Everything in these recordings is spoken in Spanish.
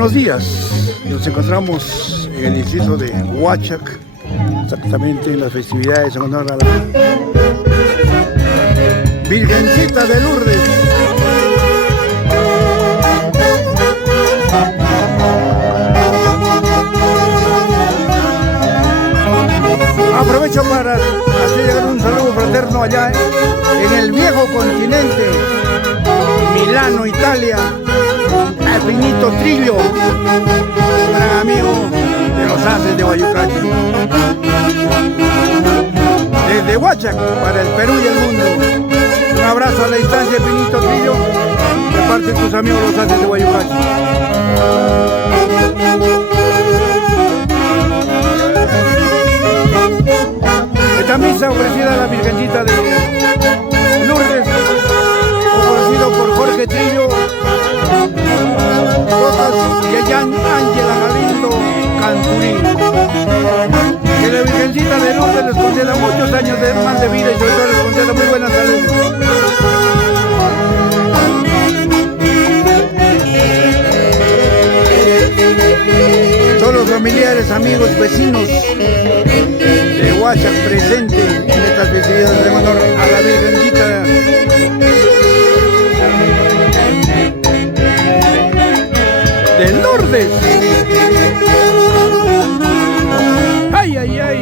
Buenos días, nos encontramos en el distrito de Huachac, exactamente en las festividades en honor a la Virgencita de Lourdes. Aprovecho para hacer llegar un saludo fraterno allá en el viejo continente, Milano, Italia, al Pinito Trillo, gran amigo de los Haces de Guayucachi. Desde Huachac para el Perú y el mundo, un abrazo a la distancia, Pinito Trillo, de parte de tus amigos los Haces de Guayucachi. Esta misa ofrecida a la Virgencita de Lourdes, ofrecido por Jorge Trillo, y Ángela Galindo Canturín. Que la Virgencita de Lourdes les conceda muchos años de más de vida y sobre todo les conceda muy buena salud. Todos los familiares, amigos, vecinos de Huachac presentes en estas festividades de honor a la Virgencita de Lourdes. ¡Ay, ay, ay!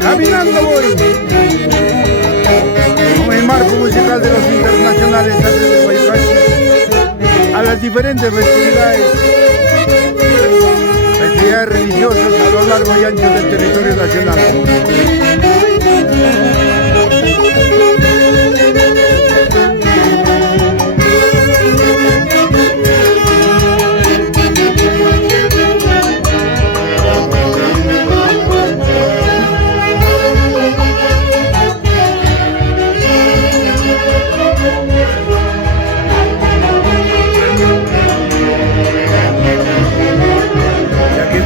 Caminando voy con el marco musical de los internacionales Haces de Guayucachi a las diferentes festividades religiosas a lo largo y ancho del territorio nacional.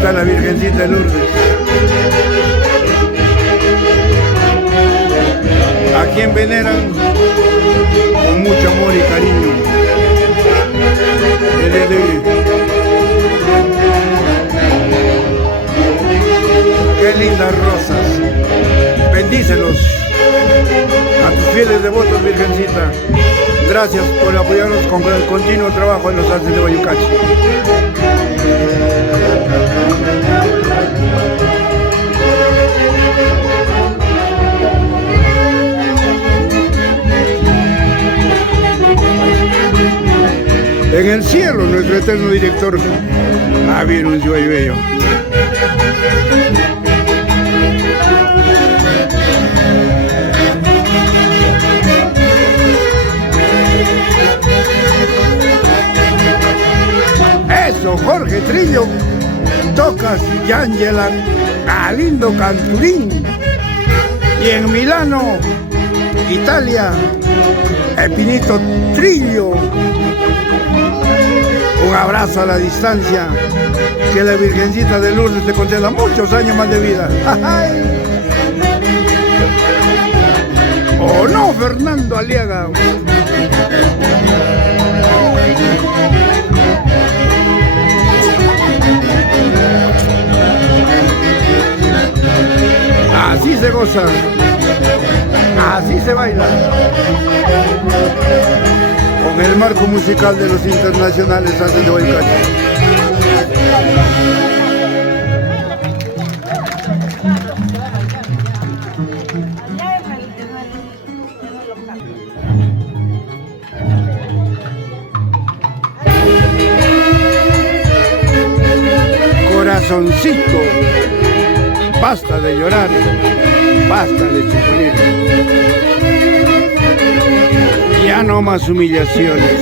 La Virgencita de Lourdes, a quien veneran con mucho amor y cariño. Qué lindas rosas, bendícelos a tus fieles devotos, Virgencita. Gracias por apoyarnos con el continuo trabajo en los Haces de Guayucachi. En el cielo, nuestro eterno director, Javier Uncio y Bello. Eso, Jorge Trillo, tocas y Ángela Galindo Canturín. Y en Milano, Italia, el Pinito Trillo. Un abrazo a la distancia, que la Virgencita de Lourdes te conceda muchos años más de vida. ¿O no, Fernando Aliaga? Así se goza, así se baila, con el marco musical de los internacionales Haces de Guayucachi. Corazoncito, basta de llorar. Basta de sufrir. Ya no más humillaciones.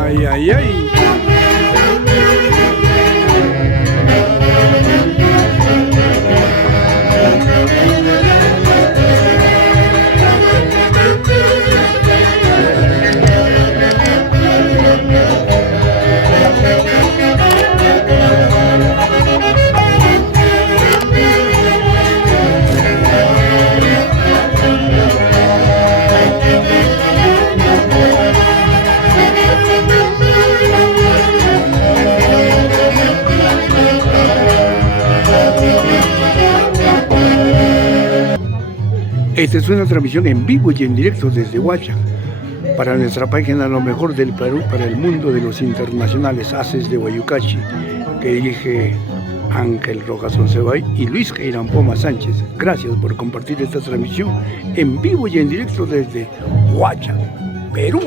Ay, ay, ay. Esta es una transmisión en vivo y en directo desde Huacha, para nuestra página Lo Mejor del Perú para el Mundo de los Internacionales Haces de Guayucachi, que dirige Ángel Rojas Oncebay y Luis Geirán Poma Sánchez. Gracias por compartir esta transmisión en vivo y en directo desde Huacha, Perú.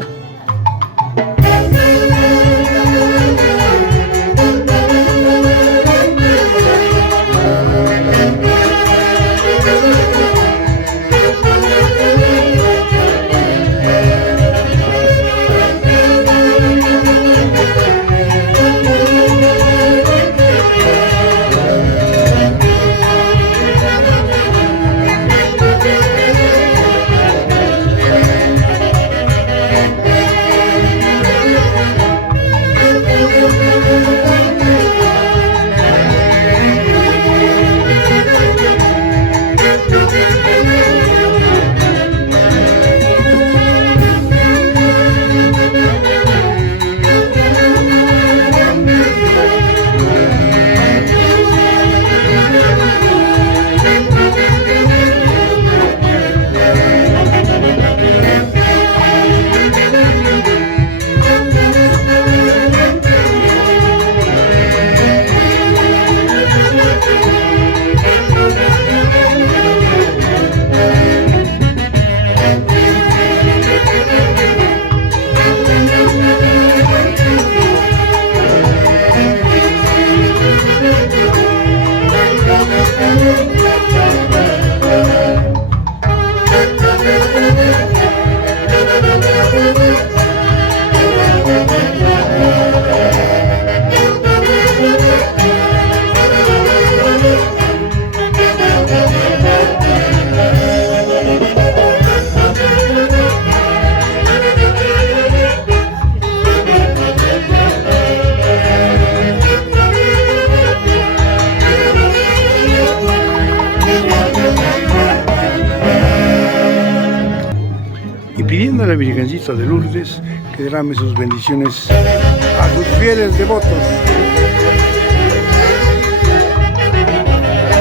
Pidiendo a la Virgencita de Lourdes que derrame sus bendiciones a sus fieles devotos.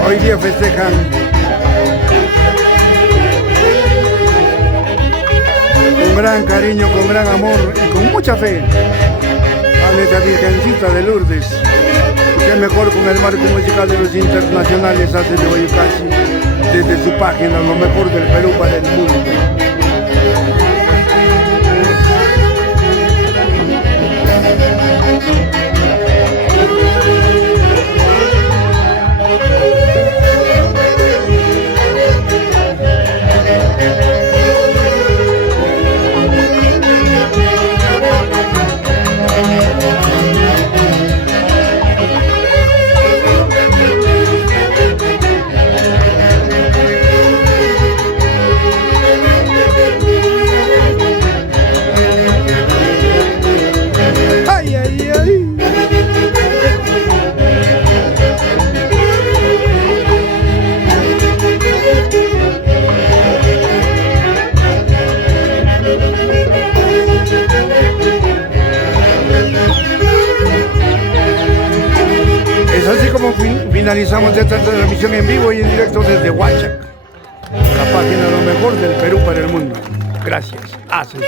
Hoy día festejan con gran cariño, con gran amor y con mucha fe a nuestra Virgencita de Lourdes. Qué mejor con el marco musical de los internacionales Haces de Guayucachi, desde su página Lo Mejor del Perú para el Mundo. finalizamos esta transmisión en vivo y en directo desde Huachac, la página de lo mejor del Perú para el mundo. Gracias. Gracias.